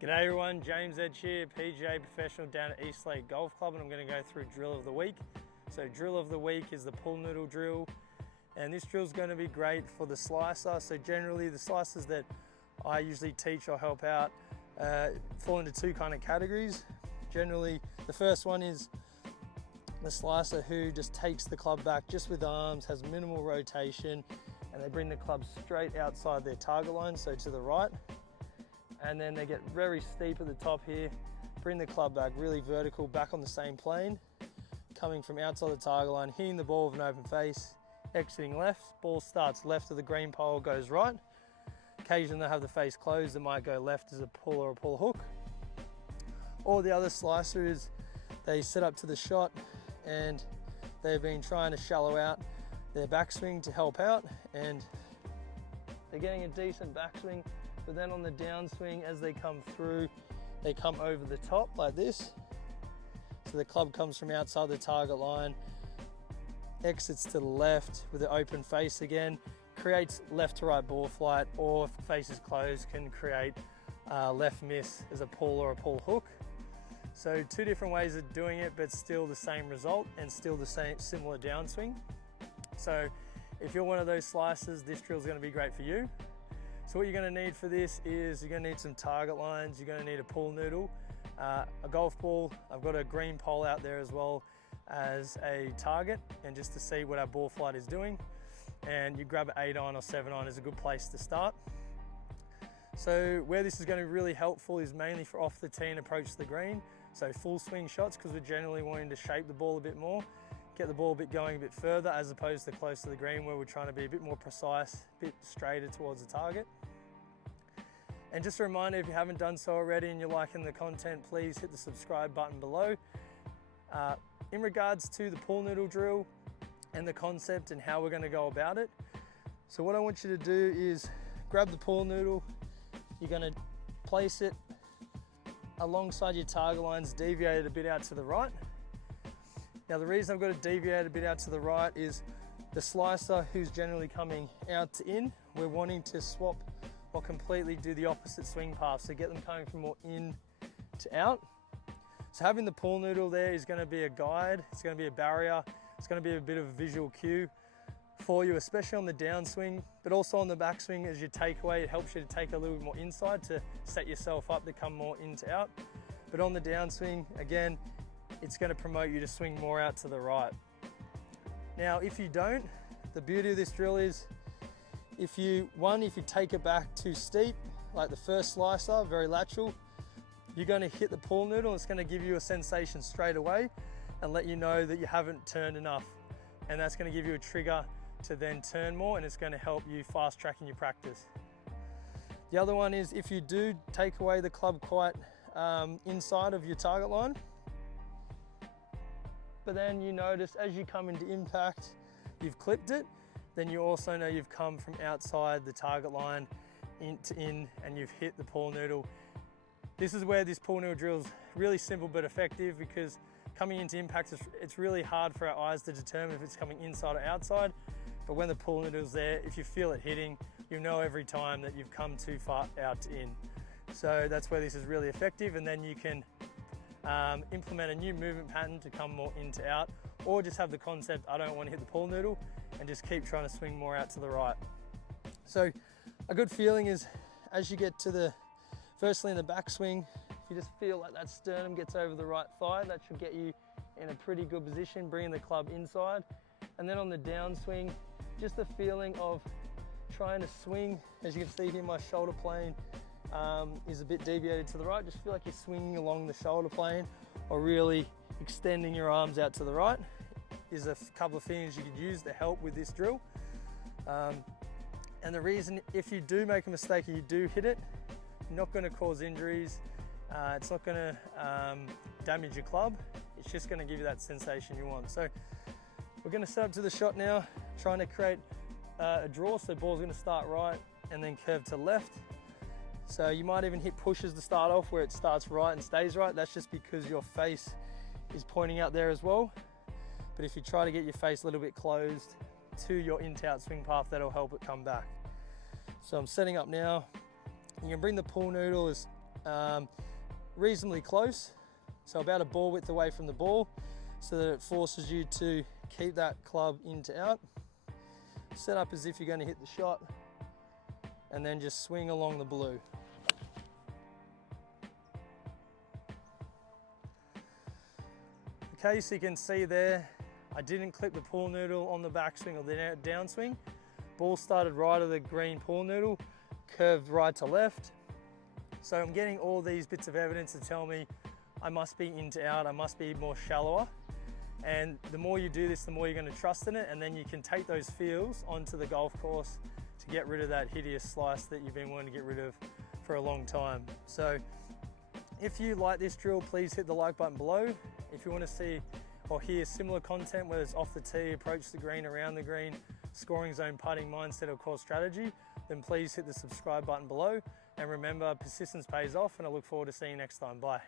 G'day everyone, James Edge here, PGA professional down at Eastlake Golf Club, and I'm going to go through drill of the week. So drill of the week is the Pool Noodle Drill, and this drill is going to be great for the slicer. So generally the slicers that I usually teach or help out fall into two kind of categories. Generally the first one is the slicer who just takes the club back just with arms, has minimal rotation, and they bring the club straight outside their target line, so to the right. And then they get very steep at the top here, bring the club back really vertical, back on the same plane, coming from outside the target line, hitting the ball with an open face, exiting left, ball starts left of the green pole, goes right. Occasionally they have the face closed, it might go left as a pull or a pull hook. Or the other slicer is they set up to the shot and they've been trying to shallow out their backswing to help out, and they're getting a decent backswing. But then on the downswing, as they come through, they come over the top like this. So the club comes from outside the target line, exits to the left with the open face again, creates left to right ball flight, or if the face is closed, can create left miss as a pull or a pull hook. So two different ways of doing it, but still the same result and still the same similar downswing. So if you're one of those slicers, this drill is going to be great for you. So what you're going to need for this is you're going to need some target lines, you're going to need a pool noodle, a golf ball. I've got a green pole out there as well as a target, and just to see what our ball flight is doing. And you grab an 8-iron or 7-iron is a good place to start. So where this is going to be really helpful is mainly for off the tee and approach the green. So full swing shots, because we're generally wanting to shape the ball a bit more, get the ball going a bit further, as opposed to close to the green where we're trying to be a bit more precise, a bit straighter towards the target. And just a reminder, if you haven't done so already and you're liking the content, please hit the subscribe button below. In regards to the pool noodle drill and the concept and how we're going to go about it, so what I want you to do is grab the pool noodle, you're going to place it alongside your target lines, deviated a bit out to the right. Now the reason I've got it deviated a bit out to the right is the slicer, who's generally coming out to in, we're wanting to swap or completely do the opposite swing path, so get them coming from more in to out. So having the pool noodle there is going to be a guide, it's going to be a barrier, it's going to be a bit of a visual cue for you, especially on the downswing, but also on the backswing. As you take away, it helps you to take a little bit more inside to set yourself up to come more in to out. But on the downswing, again, it's going to promote you to swing more out to the right. Now, if you don't, the beauty of this drill is if you take it back too steep, like the first slicer, very lateral, you're going to hit the pool noodle, and it's going to give you a sensation straight away and let you know that you haven't turned enough. And that's going to give you a trigger to then turn more, and it's going to help you fast track in your practice. The other one is if you do take away the club quite inside of your target line, but then you notice as you come into impact, you've clipped it, then you also know you've come from outside the target line into in, and you've hit the pool noodle. This is where this pool noodle drill is really simple but effective, because coming into impact, it's really hard for our eyes to determine if it's coming inside or outside. But when the pool noodle is there, if you feel it hitting, you know every time that you've come too far out to in. So that's where this is really effective, and then you can implement a new movement pattern to come more in to out, or just have the concept, I don't want to hit the pool noodle, and just keep trying to swing more out to the right. So a good feeling is as you get to firstly in the backswing, if you just feel like that sternum gets over the right thigh, that should get you in a pretty good position, bringing the club inside. And then on the downswing, just the feeling of trying to swing, as you can see here, my shoulder plane is a bit deviated to the right. Just feel like you're swinging along the shoulder plane, or really extending your arms out to the right. Is a couple of things you could use to help with this drill. And the reason, if you do make a mistake and you do hit it, you're not going to cause injuries. It's not going to damage your club. It's just going to give you that sensation you want. So we're going to set up to the shot now, trying to create a draw. So the ball's going to start right and then curve to left. So you might even hit pushes to start off where it starts right and stays right. That's just because your face is pointing out there as well. But if you try to get your face a little bit closed to your in-to-out swing path, that'll help it come back. So I'm setting up now. You can bring the pool noodle as reasonably close, so about a ball width away from the ball, so that it forces you to keep that club in to out. Set up as if you're going to hit the shot, and then just swing along the blue. Okay, so you can see there, I didn't clip the pool noodle on the backswing or the downswing. Ball started right of the green pool noodle, curved right to left. So I'm getting all these bits of evidence to tell me I must be in to out, I must be more shallower. And the more you do this, the more you're going to trust in it, and then you can take those feels onto the golf course to get rid of that hideous slice that you've been wanting to get rid of for a long time. So if you like this drill, please hit the like button below. If you want to see or hear similar content, whether it's off the tee, approach the green, around the green, scoring zone, putting, mindset or core strategy, then please hit the subscribe button below. And remember, persistence pays off, and I look forward to seeing you next time. Bye.